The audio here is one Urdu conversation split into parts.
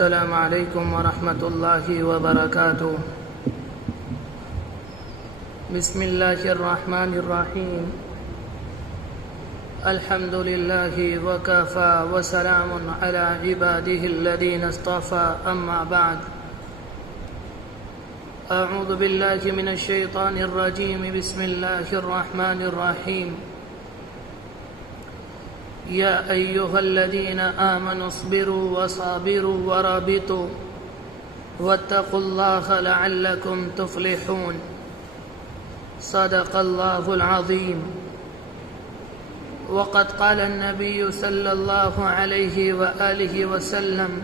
السلام علیکم ورحمۃ اللہ وبرکاتہ۔ بسم اللہ الرحمن الرحیم۔ الحمد للہ وکفی وسلام علی عبادہ الذین اصطفی، اما بعد۔ اعوذ باللہ من الشیطان الرجیم، بسم اللہ الرحمن الرحیم۔ یا ایہا الذین آمنوا اصبروا وصابروا ورابطوا واتقوا اللہ لعلکم تفلحون۔ صدق اللہ العظیم۔ وقد قال النبی صلی اللہ علیہ وآلہ وسلم: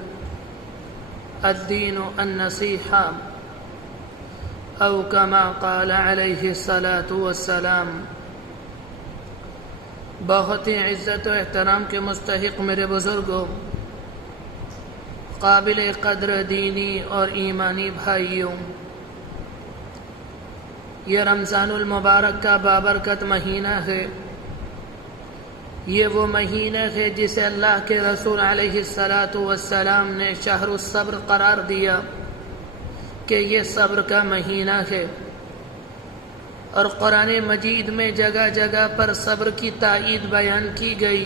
الدین النصیحہ، او کما قال علیہ الصلاة والسلام۔ بہت ہی عزت و احترام کے مستحق میرے بزرگوں، قابل قدر دینی اور ایمانی بھائیوں، یہ رمضان المبارک کا بابرکت مہینہ ہے۔ یہ وہ مہینہ ہے جسے اللہ کے رسول علیہ السلام نے شہر الصبر قرار دیا کہ یہ صبر کا مہینہ ہے، اور قرآن مجید میں جگہ جگہ پر صبر کی تائید بیان کی گئی،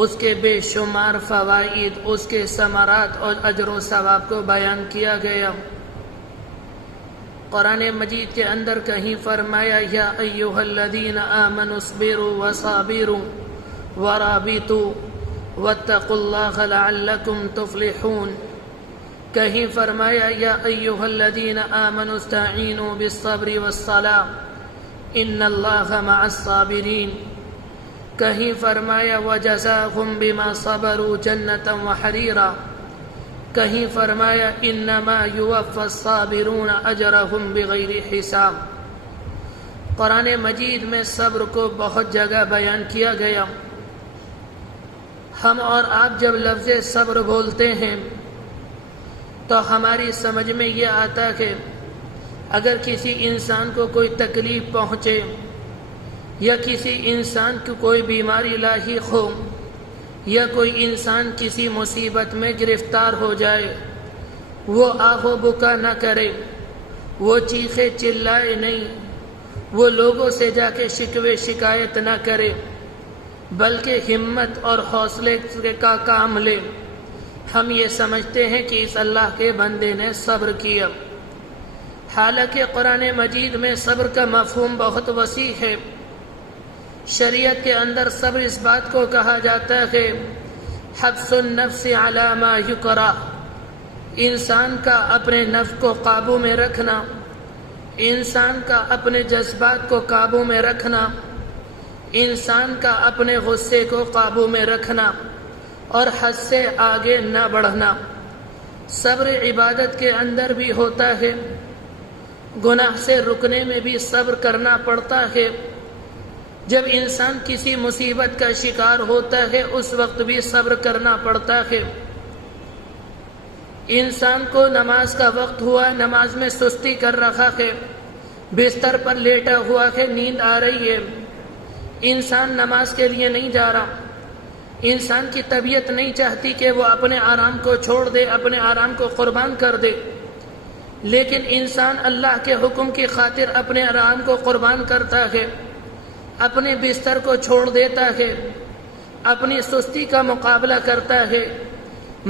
اس کے بے شمار فوائد، اس کے ثمرات اور اجر و ثواب کو بیان کیا گیا۔ قرآن مجید کے اندر کہیں فرمایا: یا ایھا الذین آمنوا اصبروا وصابروا ورابطوا واتقوا اللہ لعلکم تفلحون۔ کہیں فرمایا: یا ایھا الذین آمنوا استعینوا بالصبر والصلاۃ ان اللہ مع الصابرین۔ کہیں فرمایا: وجزاہم بما صبروا جنۃ وحریرا۔ کہیں فرمایا: انما یوفی الصابرون اجرہم بغیر حساب۔ قرآن مجید میں صبر کو بہت جگہ بیان کیا گیا۔ ہم اور آپ جب لفظ صبر بولتے ہیں تو ہماری سمجھ میں یہ آتا ہے اگر کسی انسان کو کوئی تکلیف پہنچے یا کسی انسان کو کوئی بیماری لاحق ہو یا کوئی انسان کسی مصیبت میں گرفتار ہو جائے، وہ آہ و بکا نہ کرے، وہ چیخے چلائے نہیں، وہ لوگوں سے جا کے شکوے شکایت نہ کرے، بلکہ ہمت اور حوصلے کا کام لے۔ ہم یہ سمجھتے ہیں کہ اس اللہ کے بندے نے صبر کیا، حالانکہ قرآن مجید میں صبر کا مفہوم بہت وسیع ہے۔ شریعت کے اندر صبر اس بات کو کہا جاتا ہے حبس النفس علی ما یکرہ، انسان کا اپنے نفس کو قابو میں رکھنا، انسان کا اپنے جذبات کو قابو میں رکھنا، انسان کا اپنے غصے کو قابو میں رکھنا اور حد سے آگے نہ بڑھنا۔ صبر عبادت کے اندر بھی ہوتا ہے، گناہ سے رکنے میں بھی صبر کرنا پڑتا ہے۔ جب انسان کسی مصیبت کا شکار ہوتا ہے اس وقت بھی صبر کرنا پڑتا ہے۔ انسان کو نماز کا وقت ہوا، نماز میں سستی کر رہا ہے، بستر پر لیٹا ہوا ہے، نیند آ رہی ہے، انسان نماز کے لیے نہیں جا رہا، انسان کی طبیعت نہیں چاہتی کہ وہ اپنے آرام کو چھوڑ دے، اپنے آرام کو قربان کر دے، لیکن انسان اللہ کے حکم کی خاطر اپنے آرام کو قربان کرتا ہے، اپنے بستر کو چھوڑ دیتا ہے، اپنی سستی کا مقابلہ کرتا ہے،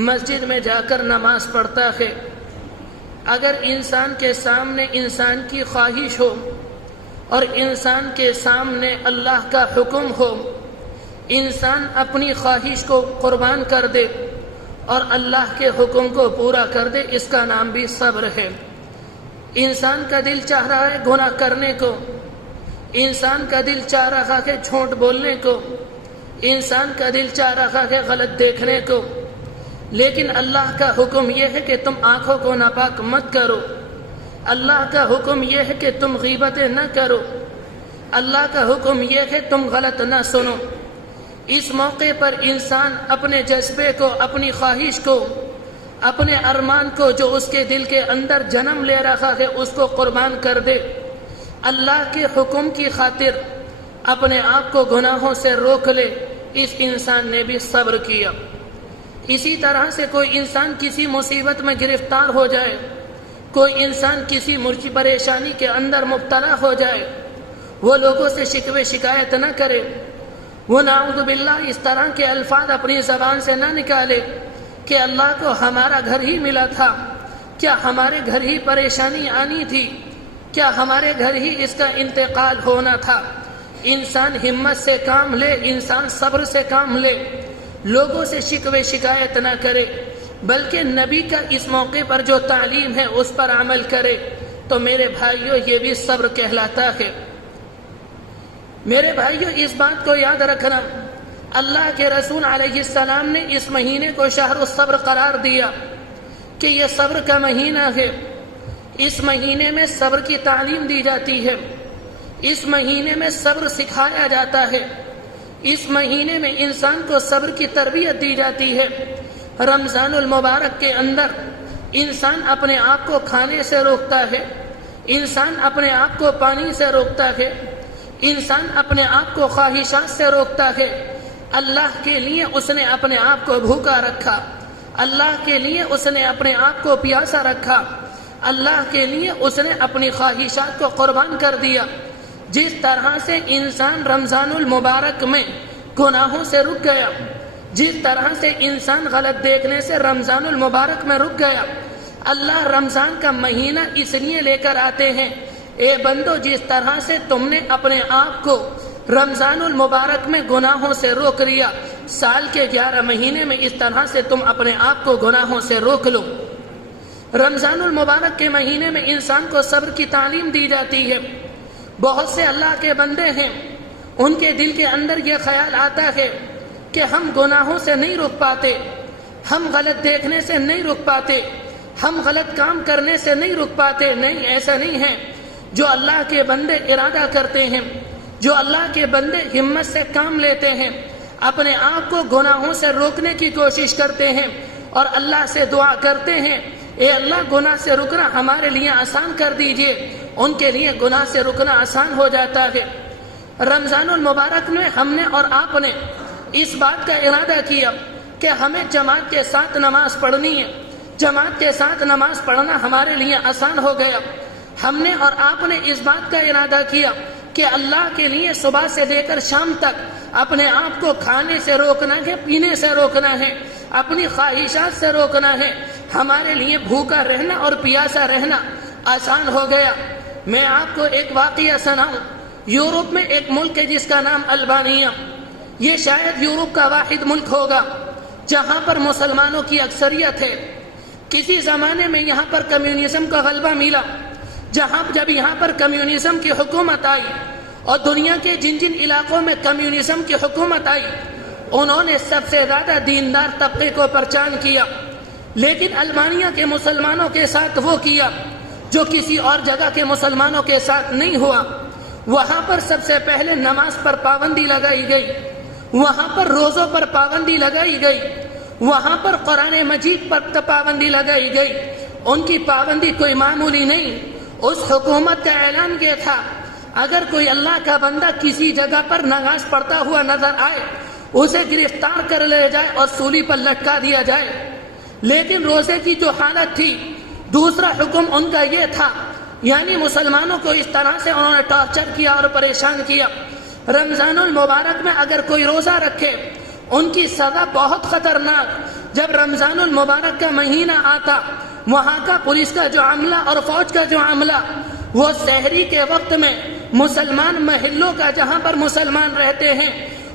مسجد میں جا کر نماز پڑھتا ہے۔ اگر انسان کے سامنے انسان کی خواہش ہو اور انسان کے سامنے اللہ کا حکم ہو، انسان اپنی خواہش کو قربان کر دے اور اللہ کے حکم کو پورا کر دے، اس کا نام بھی صبر ہے۔ انسان کا دل چاہ رہا ہے گناہ کرنے کو، انسان کا دل چاہ رہا ہے جھوٹ بولنے کو، انسان کا دل چاہ رہا ہے غلط دیکھنے کو، لیکن اللہ کا حکم یہ ہے کہ تم آنکھوں کو ناپاک مت کرو، اللہ کا حکم یہ ہے کہ تم غیبتیں نہ کرو، اللہ کا حکم یہ ہے تم غلط نہ سنو۔ اس موقع پر انسان اپنے جذبے کو، اپنی خواہش کو، اپنے ارمان کو جو اس کے دل کے اندر جنم لے رہا ہے اس کو قربان کر دے، اللہ کے حکم کی خاطر اپنے آپ کو گناہوں سے روک لے، اس انسان نے بھی صبر کیا۔ اسی طرح سے کوئی انسان کسی مصیبت میں گرفتار ہو جائے، کوئی انسان کسی پریشانی کے اندر مبتلا ہو جائے، وہ لوگوں سے شکوے شکایت نہ کرے، وہ نعوذ باللہ اس طرح کے الفاظ اپنی زبان سے نہ نکالے کہ اللہ کو ہمارا گھر ہی ملا تھا، کیا ہمارے گھر ہی پریشانی آنی تھی، کیا ہمارے گھر ہی اس کا انتقال ہونا تھا۔ انسان ہمت سے کام لے، انسان صبر سے کام لے، لوگوں سے شکوے شکایت نہ کرے، بلکہ نبی کا اس موقع پر جو تعلیم ہے اس پر عمل کرے، تو میرے بھائیوں یہ بھی صبر کہلاتا ہے۔ میرے بھائیوں اس بات کو یاد رکھنا، اللہ کے رسول علیہ السلام نے اس مہینے کو شہر الصبر قرار دیا کہ یہ صبر کا مہینہ ہے۔ اس مہینے میں صبر کی تعلیم دی جاتی ہے، اس مہینے میں صبر سکھایا جاتا ہے، اس مہینے میں انسان کو صبر کی تربیت دی جاتی ہے۔ رمضان المبارک کے اندر انسان اپنے آپ کو کھانے سے روکتا ہے، انسان اپنے آپ کو پانی سے روکتا ہے، انسان اپنے آپ کو خواہشات سے روکتا ہے۔ اللہ کے لیے اس نے اپنے آپ کو بھوکا رکھا، اللہ کے لیے اس نے اپنے آپ کو پیاسا رکھا، اللہ کے لیے اس نے اپنی خواہشات کو قربان کر دیا۔ جس طرح سے انسان رمضان المبارک میں گناہوں سے رک گیا، جس طرح سے انسان غلط دیکھنے سے رمضان المبارک میں رک گیا، اللہ رمضان کا مہینہ اس لیے لے کر آتے ہیں، اے بندو جس طرح سے تم نے اپنے آپ کو رمضان المبارک میں گناہوں سے روک لیا، سال کے 11 مہینے میں اس طرح سے تم اپنے آپ کو گناہوں سے روک لو۔ رمضان المبارک کے مہینے میں انسان کو صبر کی تعلیم دی جاتی ہے۔ بہت سے اللہ کے بندے ہیں، ان کے دل کے اندر یہ خیال آتا ہے کہ ہم گناہوں سے نہیں رک پاتے، ہم غلط دیکھنے سے نہیں رک پاتے، ہم غلط کام کرنے سے نہیں رک پاتے۔ نہیں، ایسا نہیں ہے۔ جو اللہ کے بندے ارادہ کرتے ہیں، جو اللہ کے بندے ہمت سے کام لیتے ہیں، اپنے آپ کو گناہوں سے روکنے کی کوشش کرتے ہیں اور اللہ سے دعا کرتے ہیں، اے اللہ گناہ سے رکنا ہمارے لیے آسان کر دیجئے، ان کے لیے گناہ سے رکنا آسان ہو جاتا ہے۔ رمضان المبارک میں ہم نے اور آپ نے اس بات کا ارادہ کیا کہ ہمیں جماعت کے ساتھ نماز پڑھنی ہے، جماعت کے ساتھ نماز پڑھنا ہمارے لیے آسان ہو گیا۔ ہم نے اور آپ نے اس بات کا ارادہ کیا کہ اللہ کے لیے صبح سے لے کر شام تک اپنے آپ کو کھانے سے روکنا ہے، پینے سے روکنا ہے، اپنی خواہشات سے روکنا ہے، ہمارے لیے بھوکا رہنا اور پیاسا رہنا آسان ہو گیا۔ میں آپ کو ایک واقعہ سناؤں۔ یورپ میں ایک ملک ہے جس کا نام البانیہ، یہ شاید یورپ کا واحد ملک ہوگا جہاں پر مسلمانوں کی اکثریت ہے۔ کسی زمانے میں یہاں پر کمیونزم کا غلبہ ملا، جب یہاں پر کمیونزم کی حکومت آئی اور دنیا کے جن جن علاقوں میں کمیونزم کی حکومت آئی انہوں نے سب سے زیادہ دیندار طبقے کو پریشان کیا، لیکن البانیہ کے مسلمانوں کے ساتھ وہ کیا جو کسی اور جگہ کے مسلمانوں کے ساتھ نہیں ہوا۔ وہاں پر سب سے پہلے نماز پر پابندی لگائی گئی، وہاں پر روزوں پر پابندی لگائی گئی، وہاں پر قرآن مجید پر پابندی لگائی گئی۔ ان کی پابندی کوئی معمولی نہیں۔ اس حکومت کا اعلان یہ تھا اگر کوئی اللہ کا بندہ کسی جگہ پر نماز پڑھتا ہوا نظر آئے اسے گرفتار کر لے جائے اور سولی پر لٹکا دیا جائے۔ لیکن روزے کی جو حالت تھی، دوسرا حکم ان کا یہ تھا، یعنی مسلمانوں کو اس طرح سے انہوں نے ٹارچر کیا اور پریشان کیا۔ رمضان المبارک میں اگر کوئی روزہ رکھے ان کی سزا بہت خطرناک۔ جب رمضان المبارک کا مہینہ آتا، وہاں کا پولیس کا جو عملہ اور فوج کا جو عملہ وہ سحری کے وقت میں مسلمان محلوں کا جہاں پر مسلمان رہتے ہیں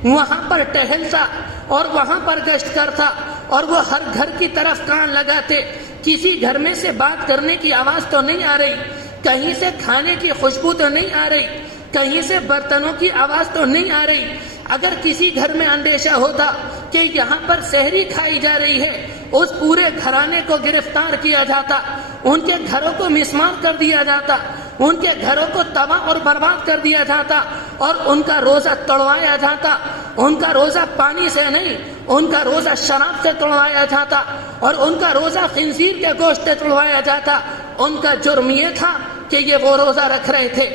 وہاں پر ٹہلتا اور وہاں پر گشت کرتا اور وہ ہر گھر کی طرف کان لگاتے، کسی گھر میں سے بات کرنے کی آواز تو نہیں آ رہی، کہیں سے کھانے کی خوشبو تو نہیں آ رہی، کہیں سے برتنوں کی آواز تو نہیں آ رہی۔ اگر کسی گھر میں اندیشہ ہوتا کہ یہاں پر سحری کھائی جا رہی ہے، اس پورے گھرانے کو گرفتار کیا جاتا، ان کے گھروں کو مسمار کر دیا جاتا، ان کے گھروں کو تباہ اور برباد کر دیا جاتا اور ان کا روزہ توڑوایا جاتا۔ ان کا روزہ پانی سے نہیں، ان کا روزہ شراب سے توڑوایا جاتا اور ان کا روزہ خنزیر کے گوشت سے توڑوایا جاتا۔ ان کا جرم یہ تھا کہ یہ وہ روزہ رکھ رہے تھے۔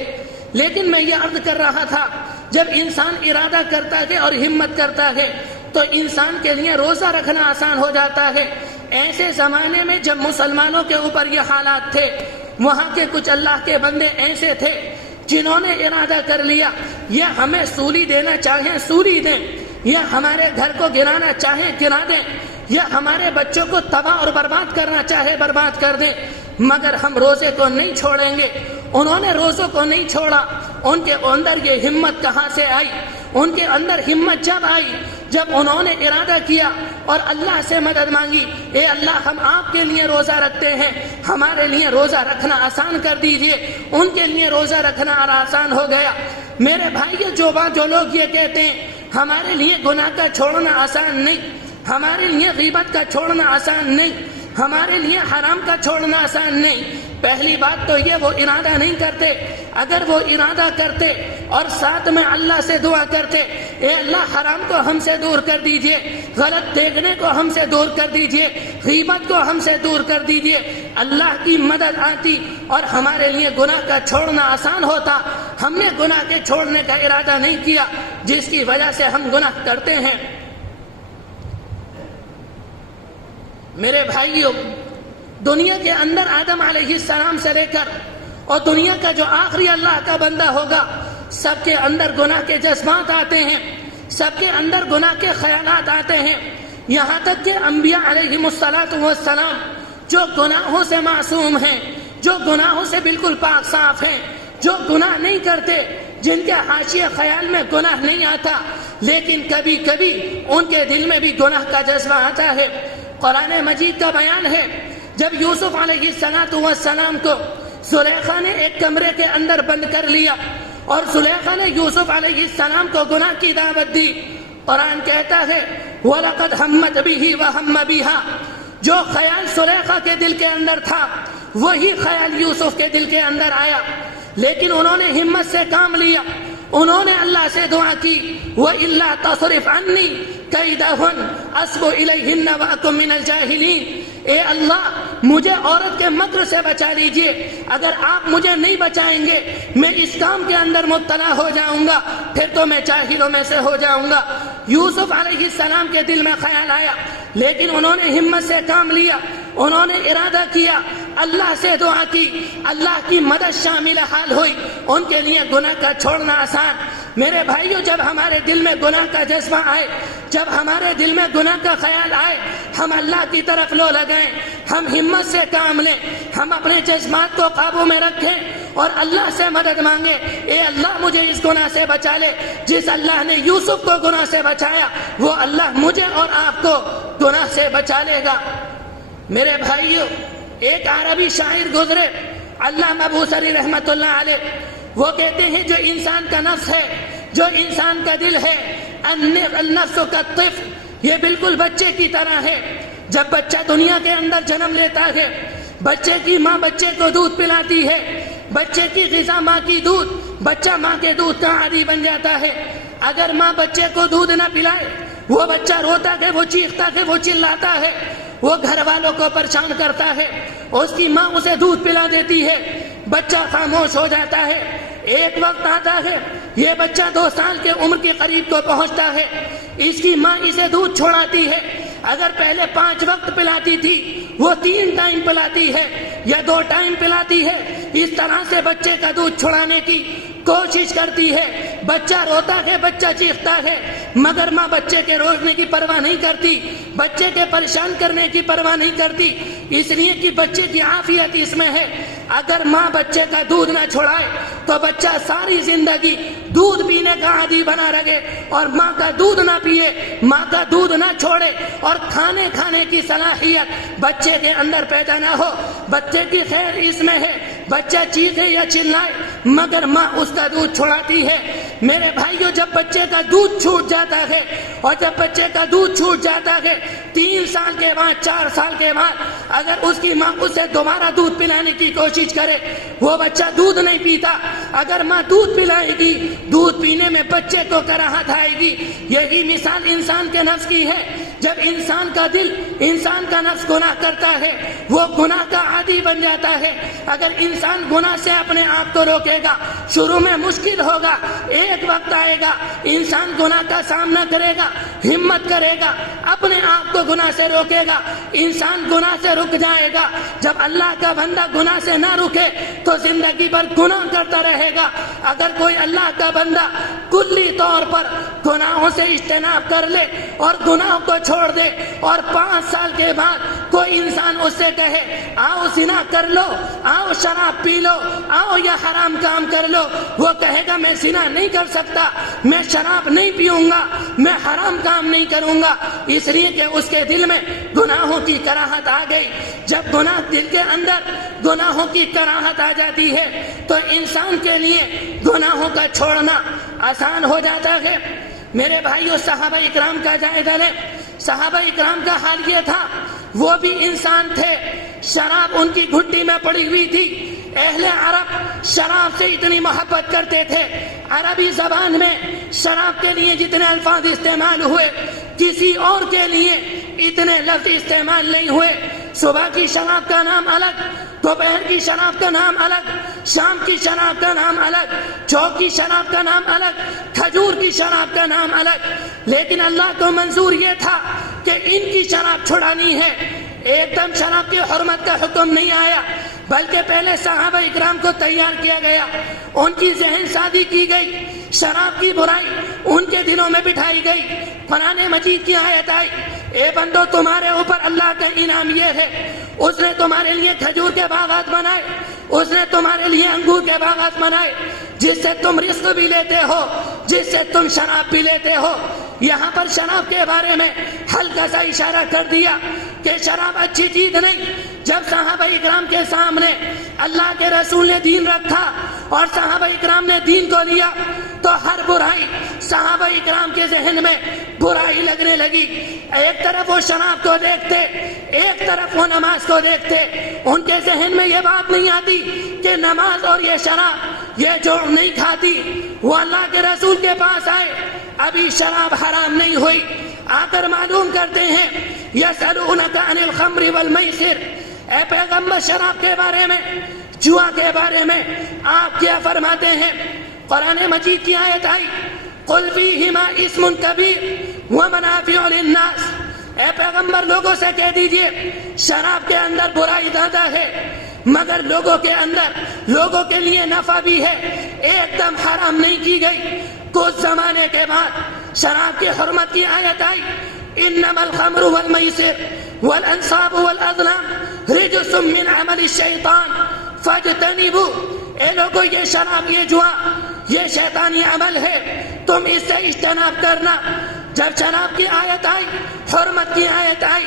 لیکن میں یہ عرض کر رہا تھا، جب انسان ارادہ کرتا ہے اور ہمت کرتا ہے تو انسان کے لیے روزہ رکھنا آسان ہو جاتا ہے۔ ایسے زمانے میں جب مسلمانوں کے اوپر یہ حالات تھے، وہاں کے کچھ اللہ کے بندے ایسے تھے جنہوں نے ارادہ کر لیا یہ ہمیں سولی دینا چاہیں سولی دیں، یہ ہمارے گھر کو گرانا چاہیں گرا دیں، یا ہمارے بچوں کو تباہ اور برباد کرنا چاہے برباد کر دیں، مگر ہم روزے کو نہیں چھوڑیں گے۔ انہوں نے روزوں کو نہیں چھوڑا۔ ان کے اندر یہ ہمت کہاں سے آئی؟ ان کے اندر ہمت جب آئی جب انہوں نے ارادہ کیا اور اللہ سے مدد مانگی، اے اللہ ہم آپ کے لیے روزہ رکھتے ہیں، ہمارے لیے روزہ رکھنا آسان کر دیجئے۔ ان کے لیے روزہ رکھنا آسان ہو گیا۔ میرے بھائیو، جو لوگ یہ کہتے ہیں ہمارے لیے گناہ کا چھوڑنا آسان نہیں، ہمارے لیے غیبت کا چھوڑنا آسان نہیں، ہمارے لیے حرام کا چھوڑنا آسان نہیں، پہلی بات تو یہ وہ ارادہ نہیں کرتے۔ اگر وہ ارادہ کرتے اور ساتھ میں اللہ سے دعا کرتے، اے اللہ حرام کو ہم سے دور کر دیجئے، غلط دیکھنے کو ہم سے دور کر دیجئے، غیبت کو ہم سے دور کر دیجئے، اللہ کی مدد آتی اور ہمارے لیے گناہ کا چھوڑنا آسان ہوتا۔ ہم نے گناہ کے چھوڑنے کا ارادہ نہیں کیا، جس کی وجہ سے ہم گناہ کرتے ہیں۔ میرے بھائیوں، دنیا کے اندر آدم علیہ السلام سے لے کر اور دنیا کا جو آخری اللہ کا بندہ ہوگا، سب کے اندر گناہ کے جذبات آتے ہیں، سب کے اندر گناہ کے خیالات آتے ہیں، یہاں تک کہ انبیاء علیہم السلام جو گناہوں سے معصوم ہیں، جو گناہوں سے بالکل پاک صاف ہیں، جو گناہ نہیں کرتے، جن کے حاشیے خیال میں گناہ نہیں آتا، لیکن کبھی کبھی ان کے دل میں بھی گناہ کا جذبہ آتا ہے۔ قرآن مجید کا بیان ہے، جب یوسف علیہ السلام کو زلیخا نے ایک کمرے کے اندر بند کر لیا اور زلیخا نے یوسف علیہ السلام کو گناہ کی دعوت دی، قرآن کہتا ہے وَلَقَدْ هَمَّتْ بِهِ وَهَمَّ بِهَا، جو خیال زلیخا کے دل کے اندر تھا وہی خیال یوسف کے دل کے اندر آیا، لیکن انہوں نے ہمت سے کام لیا، انہوں نے اللہ سے دعا کی وَإِلَّا تَصْرِفْ عَنِّي كَيْدَهُنَّ أَصْبُ إِلَيْهِنَّ وَأَكُن مِّنَ الْجَاهِلِينَ، اے اللہ مجھے عورت کے مکر سے بچا لیجئے، اگر آپ مجھے نہیں بچائیں گے میں اس کام کے اندر مبتلا ہو جاؤں گا، پھر تو میں جاہلوں میں سے ہو جاؤں گا۔ یوسف علیہ السلام کے دل میں خیال آیا، لیکن انہوں نے ہمت سے کام لیا، انہوں نے ارادہ کیا، اللہ سے دعا کی، اللہ کی مدد شامل حال ہوئی، ان کے لیے گناہ کا چھوڑنا آسان۔ میرے بھائیوں، جب ہمارے دل میں گناہ کا جذبہ آئے، جب ہمارے دل میں گناہ کا خیال آئے، ہم اللہ کی طرف لو لگائیں، ہم ہمت سے کام لیں، ہم اپنے جذبات کو قابو میں رکھیں اور اللہ سے مدد مانگیں، اے اللہ مجھے اس گناہ سے بچا لے۔ جس اللہ نے یوسف کو گناہ سے بچایا، وہ اللہ مجھے اور آپ کو گناہ سے بچا لے گا۔ میرے بھائیوں، ایک عربی شاعر گزرے، علامہ بوصری رحمۃ اللہ علیہ، وہ کہتے ہیں جو انسان کا نفس ہے، جو انسان کا دل ہے، النفس کالطفل، یہ بالکل بچے کی طرح ہے۔ جب بچہ دنیا کے اندر جنم لیتا ہے، بچے کی ماں بچے کو دودھ پلاتی ہے، بچے کی غذا ماں کی دودھ، بچہ ماں کے دودھ کا عادی بن جاتا ہے۔ اگر ماں بچے کو دودھ نہ پلائے، وہ بچہ روتا ہے، وہ چیختا ہے، وہ چلاتا ہے، وہ گھر والوں کو پریشان کرتا ہے، اس کی ماں اسے دودھ پلا دیتی ہے، بچہ خاموش ہو جاتا ہے۔ ایک وقت آتا ہے، یہ بچہ 2 سال کے عمر کے قریب کو پہنچتا ہے، اس کی ماں اسے دودھ چھوڑاتی ہے، اگر پہلے 5 وقت پلاتی تھی وہ 3 ٹائم پلاتی ہے یا 2 ٹائم پلاتی ہے، اس طرح سے بچے کا دودھ چھڑانے کی کوشش کرتی ہے۔ بچہ روتا ہے، بچہ چیختا ہے، مگر ماں بچے کے رونے کی پرواہ نہیں کرتی، بچے کے پریشان کرنے کی پرواہ نہیں کرتی، اس لیے کہ بچے کی عافیت اس میں ہے۔ اگر ماں بچے کا دودھ نہ چھڑائے تو بچہ ساری زندگی دودھ پینے کا عادی بنا رہے، اور ماں کا دودھ نہ پیے، ماں کا دودھ نہ چھوڑے اور کھانے کی صلاحیت بچے کے اندر پیدا نہ ہو۔ بچے کی خیر اس میں ہے، بچہ چیخے یا چلائے مگر ماں اس کا دودھ چھڑاتی ہے۔ میرے بھائیوں، جب بچے کا دودھ چھوٹ جاتا ہے، اور جب بچے کا دودھ چھوٹ جاتا ہے 3 سال کے بعد، 4 سال کے بعد، اگر اس کی ماں اسے دوبارہ دودھ پلانے کی کوشش کرے، وہ بچہ دودھ نہیں پیتا۔ اگر ماں دودھ پلائے گی، دودھ پینے میں بچے کو کراہت آئے گی۔ یہی مثال انسان کے نفس کی ہے۔ جب انسان کا دل، انسان کا نفس گناہ کرتا ہے وہ گناہ کا عادی بن جاتا ہے۔ اگر انسان گناہ سے اپنے آپ کو روکے گا شروع میں مشکل ہوگا، ایک وقت آئے گا انسان گناہ کا سامنا کرے گا، ہمت کرے گا، اپنے آپ کو گناہ سے روکے گا، انسان گناہ سے رک جائے گا۔ جب اللہ کا بندہ گناہ سے نہ رکے تو زندگی بھر گناہ کرتا رہے گا۔ اگر کوئی اللہ کا بندہ کلی طور پر گناہوں سے اجتناب کر لے اور گناہوں کو چھوڑ دے اور 5 سال کے بعد کوئی انسان اس سے کہے آؤ زنا کر لو، آؤ شراب پی لو، آؤ یہ حرام کام کر لو، وہ کہے گا میں زنا نہیں کر سکتا، میں شراب نہیں پیوں گا، میں حرام کام نہیں کروں گا، اس لیے کہ اس کے دل میں گناہوں کی کراہت آ گئی۔ جب گناہ دل کے اندر گناہوں کی کراہت آ جاتی ہے تو انسان کے لیے گناہوں کا چھوڑنا آسان ہو جاتا ہے۔ میرے بھائیو، صحابہ اکرام کا جائزہ لیں۔ صحابہ اکرام کا حال یہ تھا، وہ بھی انسان تھے، شراب ان کی گھٹی میں پڑی ہوئی تھی۔ اہل عرب شراب سے اتنی محبت کرتے تھے، عربی زبان میں شراب کے لیے جتنے الفاظ استعمال ہوئے کسی اور کے لیے اتنے لفظ استعمال نہیں ہوئے۔ صبح کی شراب کا نام الگ، دوپہر کی شراب کا نام الگ، شام کی شراب کا نام الگ، چوک کی شراب کا نام الگ، کھجور کی شراب کا نام الگ۔ لیکن اللہ کو منظور یہ تھا کہ ان کی شراب چھڑانی ہے۔ ایک دم شراب کی حرمت کا حکم نہیں آیا، بلکہ پہلے صحابہ اکرام کو تیار کیا گیا، ان کی ذہن سازی کی گئی، شراب کی برائی ان کے دلوں میں بٹھائی گئی۔ قرآن مجید کی آیت آئی، اے بندو تمہارے اوپر اللہ کا انعام یہ ہے، اس نے تمہارے لیے کھجور کے باغات بنائے، اس نے تمہارے لیے انگور کے باغات بنائے جس سے تم رزق بھی لیتے ہو، جس سے تم شراب بھی لیتے ہو۔ یہاں پر شراب کے بارے میں ہلکا سا اشارہ کر دیا کہ شراب اچھی چیز نہیں۔ جب صحابہ اکرام کے سامنے اللہ کے رسول نے دین رکھا اور صحابہ اکرام نے دین کو لیا تو ہر برائی صحابہ اکرام کے ذہن میں برائی لگنے لگی۔ ایک طرف وہ شراب کو دیکھتے، ایک طرف وہ نماز کو دیکھتے، ان کے ذہن میں یہ بات نہیں آتی کہ نماز اور یہ شراب یہ جوڑ نہیں کھاتی۔ وہ اللہ کے رسول کے پاس آئے، ابھی شراب حرام نہیں ہوئی، آ کر معلوم کرتے ہیں یسألونک عن الخمر والمیسر، اے پیغمبر شراب کے بارے میں، جوا کے بارے میں آپ کیا فرماتے ہیں؟ قرآن مجید کی آیت آئی قل فیہما اسم کبیر ومنافع للناس، اے پیغمبر لوگوں سے کہہ دیجئے شراب کے اندر برائی زیادہ ہے مگر لوگوں کے اندر لوگوں کے لیے نفع بھی ہے، ایک دم حرام نہیں کی گئی۔ کچھ زمانے کے بعد شراب کی حرمت کی آیت آئی انما الخمر والمیسر والانصاب والازلام رجس من عمل الشیطان فاجتنبوا، اے لوگوں یہ شراب یہ جوا یہ شیطانی عمل ہے، تم اس سے اجتناب کرنا۔ جب شراب کی آیت آئی، حرمت کی آیت آئی،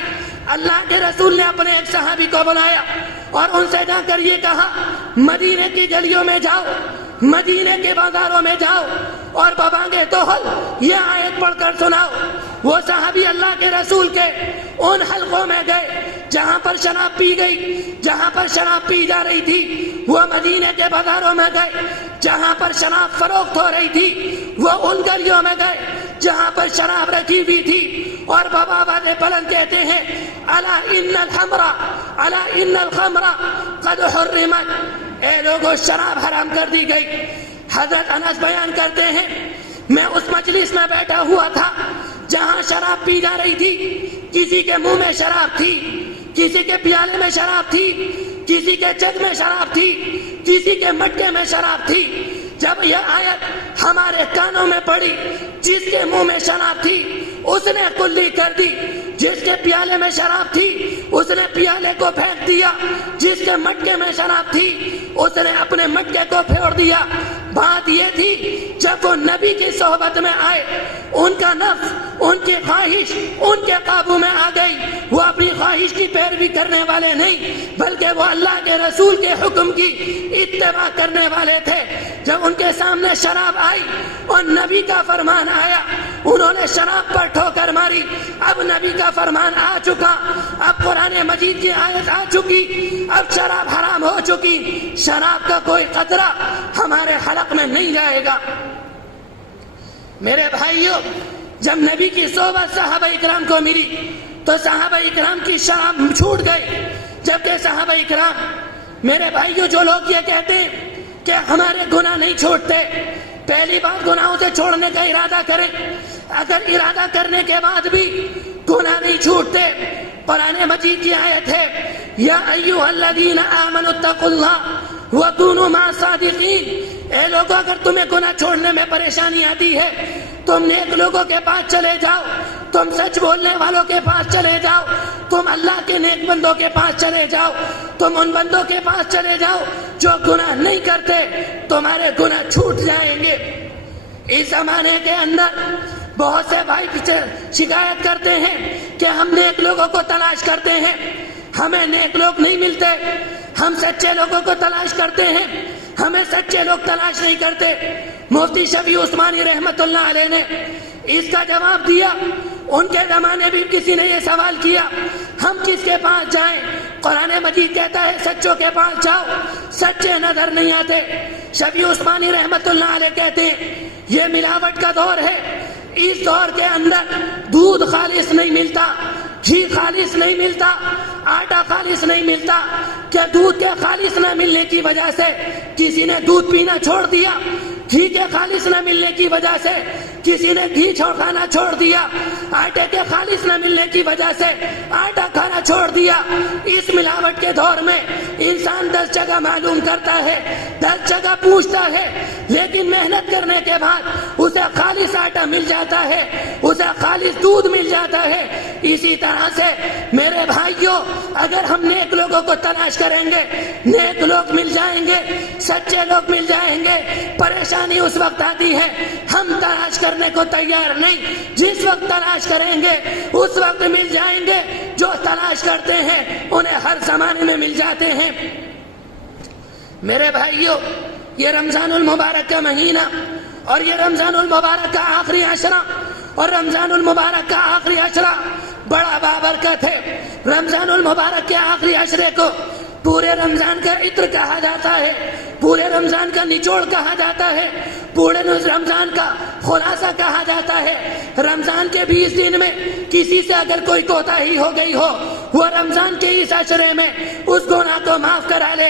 اللہ کے رسول نے اپنے ایک صحابی کو بلایا اور ان سے جا کر یہ کہا مدینے کی گلیوں میں جاؤ، مدینے کے بازاروں میں جاؤ اور ببانگے توحل یہ آیت پڑھ کر سناؤ۔ وہ صحابی اللہ کے رسول کے ان حلقوں میں گئے جہاں پر شراب پی گئی، جہاں پر شراب پی جا رہی تھی۔ وہ مدینے کے بازاروں میں گئے جہاں پر شراب فروخت ہو رہی تھی، وہ ان گلیوں میں گئے جہاں پر شراب رکھی ہوئی تھی اور بابا والے بلند کہتے ہیں الا ان الخمر الا ان الخمر قد حرمت، اے لوگوں شراب حرام کر دی گئی۔ حضرت انس بیان کرتے ہیں میں اس مجلس میں بیٹھا ہوا تھا جہاں شراب پی جا رہی تھی، کسی کے منہ میں شراب تھی، کسی کے پیالے میں شراب تھی، کسی کے جگ میں شراب تھی، کسی کے مٹکے میں شراب تھی۔ جب یہ آیت ہمارے کانوں میں پڑی، جس کے منہ میں شراب تھی اس نے کلی کر دی، جس کے پیالے میں شراب تھی اس نے پیالے کو پھینک دیا، جس کے مٹکے میں شراب تھی اس نے اپنے مٹکے کو پھوڑ دیا۔ بات یہ تھی جب وہ نبی کی صحبت میں آئے ان کا نفس ان کی خواہش ان کے قابو میں آ گئی، وہ اپنی خواہش کی پیروی کرنے والے نہیں بلکہ وہ اللہ کے رسول کے حکم کی اتباع کرنے والے تھے۔ جب ان کے سامنے شراب آئی اور نبی کا فرمان آیا انہوں نے شراب پر ٹھوکر ماری۔ اب نبی کا فرمان آ چکا، اب قرآن مجید کی آیت آ چکی، اب شراب حرام ہو چکی، شراب کا کوئی قطرہ ہمارے حلق میں نہیں جائے گا۔ میرے بھائیوں جب نبی کی صحبت صحابہ اکرام کو ملی تو صحابہ اکرام کی شراب چھوٹ گئی، جبکہ صحابہ اکرام، میرے بھائیوں، جو لوگ یہ کہتے ہیں کہ ہمارے گناہ نہیں چھوٹتے، پہلی بات گناہوں سے چھوڑنے کا ارادہ کریں۔ اگر ارادہ کرنے کے بعد بھی گناہ نہیں چھوٹتے، قرآن مجید کی آیت ہے، یا ایھا الذین آمنوا اتقوا اللہ وکونوا مع الصادقین، اے لوگوں، اگر تمہیں گناہ چھوڑنے میں پریشانی آتی ہے، تم نیک لوگوں کے پاس چلے جاؤ، تم سچ بولنے والوں کے پاس چلے جاؤ، تم اللہ کے نیک بندوں کے پاس چلے جاؤ، تم ان بندوں کے پاس چلے جاؤ جو گناہ نہیں کرتے، تمہارے گناہ چھوٹ جائیں گے۔ اس زمانے کے اندر بہت سے بھائی شکایت کرتے ہیں کہ ہم نیک لوگوں کو تلاش کرتے ہیں، ہمیں نیک لوگ نہیں ملتے، ہم سچے لوگوں کو تلاش کرتے ہیں، ہمیں سچے لوگ تلاش نہیں کرتے۔ مفتی شفیع عثمانی رحمت اللہ علیہ نے اس کا جواب دیا۔ ان کے زمانے بھی کسی نے یہ سوال کیا، ہم کس کے پاس جائیں؟ قرآن مجید کہتا ہے سچوں کے پاس جاؤ، سچے نظر نہیں آتے۔ شفیع عثمانی رحمت اللہ علیہ کہتے ہیں یہ ملاوٹ کا دور ہے، اس دور کے اندر دودھ خالص نہیں ملتا، گھی خالص نہیں ملتا، آٹا خالص نہیں ملتا۔ کیا دودھ کے خالص نہ ملنے کی وجہ سے کسی نے دودھ پینا چھوڑ دیا؟ گھی کے خالص نہ ملنے کی وجہ سے کسی نے گھی کھانا چھوڑ دیا؟ آٹے کے خالص نہ ملنے کی وجہ سے آٹا کھانا چھوڑ دیا؟ اس ملاوٹ کے دور میں انسان 10 جگہ معلوم کرتا ہے، 10 جگہ پوچھتا ہے، لیکن محنت کرنے کے بعد اسے خالص آٹا مل جاتا ہے، اسے خالص دودھ مل جاتا ہے۔ اسی طرح سے میرے بھائیوں، اگر ہم نیک لوگوں کو تلاش کریں گے، نیک لوگ مل جائیں گے، سچے لوگ مل جائیں گے۔ پریشانی اس وقت آتی ہے ہم تلاش کرنے کو تیار نہیں، جس وقت تلاش کریں گے اس وقت مل جائیں گے۔ جو تلاش کرتے ہیں انہیں ہر زمانے میں مل جاتے ہیں۔ میرے بھائیوں، یہ رمضان المبارک کا مہینہ اور یہ رمضان المبارک کا آخری عشرہ، اور رمضان المبارک کا آخری عشرہ بڑا بابرکت ہے۔ رمضان المبارک کے آخری عشرے کو پورے رمضان کا عطر کہا جاتا ہے، پورے رمضان کا نچوڑ کہا جاتا ہے، پورے رمضان کا خلاصہ کہا جاتا ہے۔ رمضان کے 20 دن میں کسی سے اگر کوئی کوتاہی ہو گئی ہو، وہ رمضان کے اس عشرے میں اس گناہ کو معاف کرا لے۔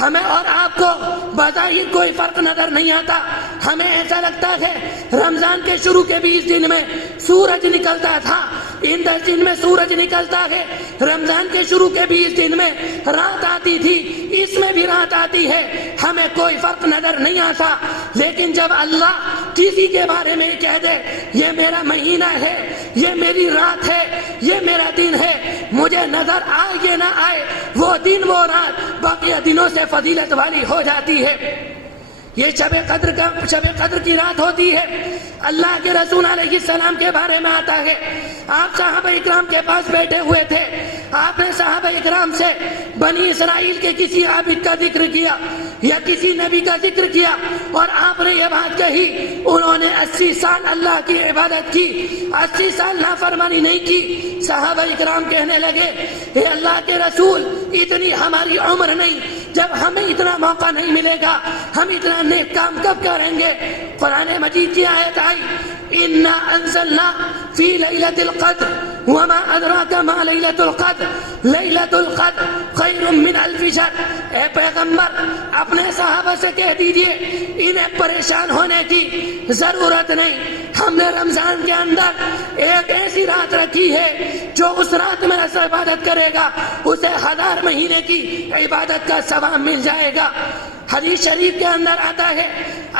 ہمیں اور آپ کو بظاہر کوئی فرق نظر نہیں آتا، ہمیں ایسا لگتا ہے رمضان کے شروع کے 20 دن میں سورج نکلتا تھا، ان 10 دن میں سورج نکلتا ہے، رمضان کے شروع کے 20 دن میں رات آتی تھی، اس میں بھی رات آتی ہے، ہمیں کوئی فرق نظر نہیں آتا۔ لیکن جب اللہ کسی کے بارے میں کہہ دے یہ میرا مہینہ ہے، یہ میری رات ہے، یہ میرا دن ہے، مجھے نظر آئے یا نہ آئے، وہ دن وہ رات باقی دنوں سے فضیلت والی ہو جاتی ہے۔ یہ شب قدر کی رات ہوتی ہے۔ اللہ کے رسول علیہ السلام کے بارے میں آتا ہے، آپ صحابہ اکرام کے پاس بیٹھے ہوئے تھے، آپ نے صحابہ اکرام سے بنی اسرائیل کے کسی عابد کا ذکر کیا یا کسی نبی کا ذکر کیا، اور آپ نے یہ بات کہی، انہوں نے 80 سال اللہ کی عبادت کی، 80 سال نافرمانی نہیں کی۔ صحابہ اکرام کہنے لگے اے اللہ کے رسول، اتنی ہماری عمر نہیں، جب ہمیں اتنا موقع نہیں ملے گا ہم اتنا نیک کام کب کریں گے؟ قرآن مجید کی آیت آئی، انا انزلنا فی لیلۃ القدر وما ادراک ما لیلۃ القدر لیلۃ القدر خیر من الف شہر۔ اے پیغمبر، اپنے صحابہ سے کہہ دیجئے انہیں پریشان ہونے کی ضرورت نہیں، ہم نے رمضان کے اندر ایک ایسی رات رکھی ہے جو اس رات میں عبادت کرے گا اسے 1000 مہینے کی عبادت کا ثواب مل جائے گا۔ حدیث شریف کے اندر آتا ہے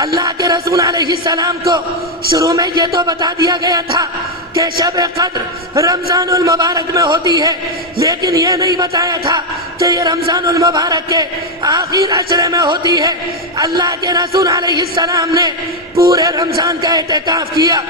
اللہ کے رسول علیہ السلام کو شروع میں یہ تو بتا دیا گیا تھا کہ شب قدر رمضان المبارک میں ہوتی ہے، لیکن یہ نہیں بتایا تھا کہ یہ رمضان المبارک کے آخر عشرے میں ہوتی ہے۔ اللہ کے رسول علیہ السلام نے پورے رمضان کا اعتکاف کیا۔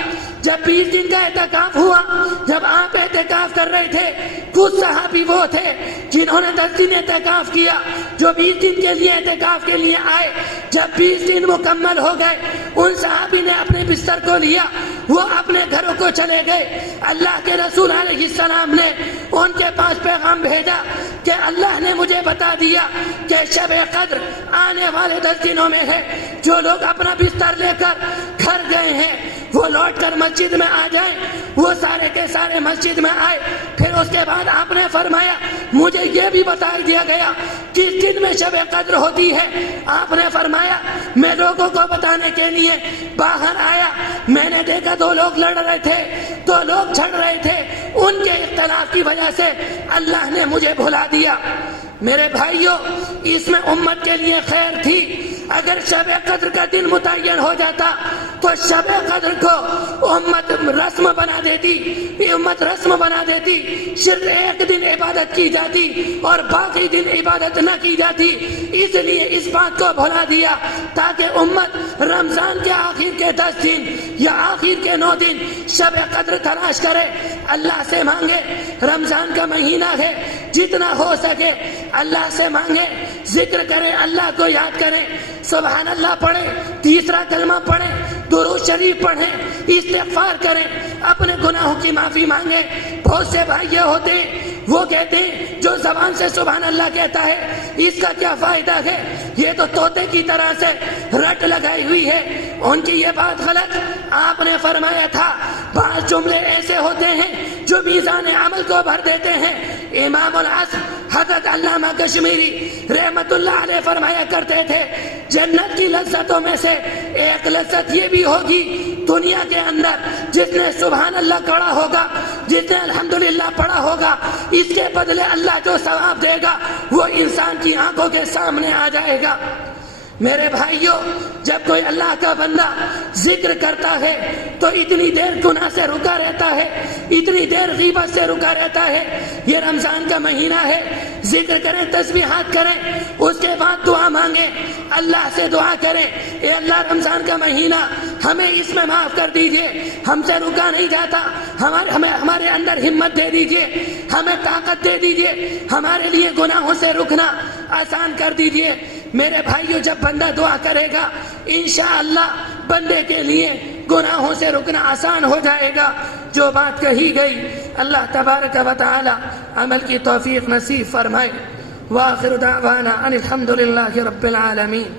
جب 20 دن کا اعتکاف ہوا، جب آپ اعتکاف کر رہے تھے، کچھ صحابی وہ تھے جنہوں نے 10 دن اعتکاف کیا، جو 20 دن کے لیے اعتکاف کے لیے آئے۔ جب 20 دن مکمل ہو گئے، ان صحابی نے اپنے بستر کو لیا، وہ اپنے گھروں کو چلے گئے۔ اللہ کے رسول علیہ السلام نے ان کے پاس پیغام بھیجا کہ اللہ نے مجھے بتا دیا کہ شب قدر آنے والے 10 دنوں میں ہے. جو لوگ اپنا بستر لے کر گھر گئے ہیں وہ لوٹ کر مسجد میں آ جائیں. وہ سارے کے سارے مسجد میں آئے. پھر اس کے بعد آپ نے فرمایا مجھے یہ بھی بتا دیا گیا کس دن میں شب قدر ہوتی ہے. آپ نے فرمایا میں لوگوں کو بتانے کے لیے باہر آیا. میں نے دیکھا 2 لوگ لڑ رہے تھے, 2 لوگ جھڑ رہے تھے. ان کے اختلاف کی وجہ سے اللہ نے مجھے بھلا دیا. میرے بھائیوں, اس میں امت کے لیے خیر تھی. اگر شب قدر کا دن متعین ہو جاتا تو شب قدر کو امت رسم بنا دیتی, امت رسم بنا دیتی. صرف ایک دن عبادت کی جاتی اور باقی دن عبادت نہ کی جاتی. اس لیے اس بات کو بھلا دیا تاکہ امت رمضان کے آخر کے 10 دن یا آخر کے 9 دن شب قدر تلاش کرے, اللہ سے مانگے. رمضان کا مہینہ ہے, جتنا ہو سکے اللہ سے مانگے, ذکر کریں, اللہ کو یاد کریں, سبحان اللہ پڑھیں, تیسرا کلمہ پڑھیں, درود شریف پڑھیں, استغفار کریں, اپنے گناہوں کی معافی مانگیں. بہت سے بھائی ہوتے ہیں وہ کہتے ہیں جو زبان سے سبحان اللہ کہتا ہے اس کا کیا فائدہ ہے, یہ تو طوطے کی طرح سے رٹ لگائی ہوئی ہے. ان کی یہ بات غلط. آپ نے فرمایا تھا بعض جملے ایسے ہوتے ہیں جو میزان عمل کو بھر دیتے ہیں. امام العصر حضرت علامہ کشمیری رحمت اللہ علیہ فرمایا کرتے تھے جنت کی لذتوں میں سے ایک لذت یہ بھی ہوگی دنیا کے اندر جس نے سبحان اللہ پڑھا ہوگا, جس نے الحمدللہ پڑھا ہوگا, اس کے بدلے اللہ جو ثواب دے گا وہ انسان کی آنکھوں کے سامنے آ جائے گا. میرے بھائیوں, جب کوئی اللہ کا بندہ ذکر کرتا ہے تو اتنی دیر گناہ سے رکا رہتا ہے, اتنی دیر غیبت سے رکا رہتا ہے. یہ رمضان کا مہینہ ہے, ذکر کریں, تسبیحات کریں, اس کے بعد دعا مانگیں, اللہ سے دعا کریں اے اللہ رمضان کا مہینہ ہمیں اس میں معاف کر دیجئے, ہم سے رکا نہیں جاتا, ہمارے اندر ہمت دے دیجئے, ہمیں طاقت دے دیجئے, ہمارے لیے گناہوں سے رکنا آسان کر دیجئے. میرے بھائیو, جب بندہ دعا کرے گا انشاءاللہ بندے کے لیے گناہوں سے رکنا آسان ہو جائے گا. جو بات کہی گئی اللہ تبارک و تعالی عمل کی توفیق نصیب فرمائے. وآخر دعوانا ان الحمد للہ رب العالمین.